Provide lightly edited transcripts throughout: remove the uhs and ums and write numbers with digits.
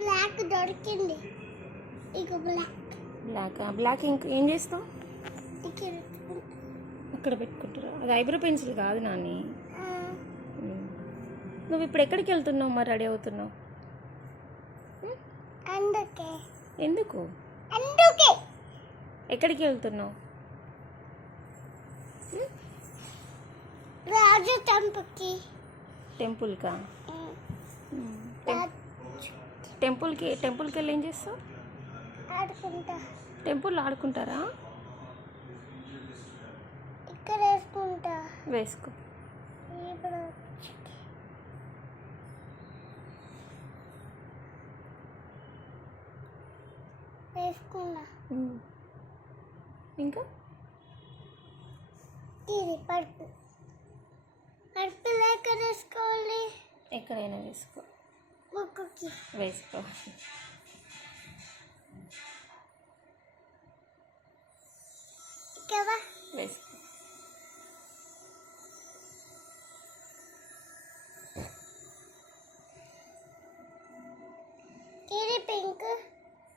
Black దొరికింది. ఇక black ఇంక్ ఏం చేస్తావు? ఇక్కడ అక్కడ పెట్టుకుంటారా? అది ఐబ్రో పెన్సిల్ కాదు నాని. నువ్వు ఇప్పుడు ఎక్కడికి వెళ్తున్నావు? మరి రెడీ అవుతున్నావు అందుకే ఎందుకు? అందుకే ఎక్కడికి వెళ్తున్నావు? రాజు టెంపుల్కి. టెంపుల్కా? టెంపుల్కి వెళ్ళి ఏం చేస్తావు? ఆడుకుంటా. టెంపుల్ ఆడుకుంటారా? ఇక్కడ వేసుకుంటా. వేసుకో. ఇప్పుడు వేసుకున్నా. ఇంకా ఇది పడుపు ఎక్కడ వేసుకోవాలి? ఎక్కడైనా వేసుకో. ముక్కుకి వేసుకో. ఇక్కడ వేసుకో. ఇది పింక్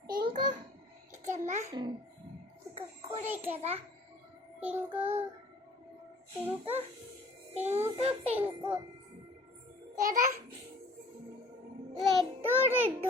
పింక్ ఇక్కడ ఇంకా కూడా కదా పింక్ పింక్ పింక్ పింక్ కదా రెడ్ రెడ్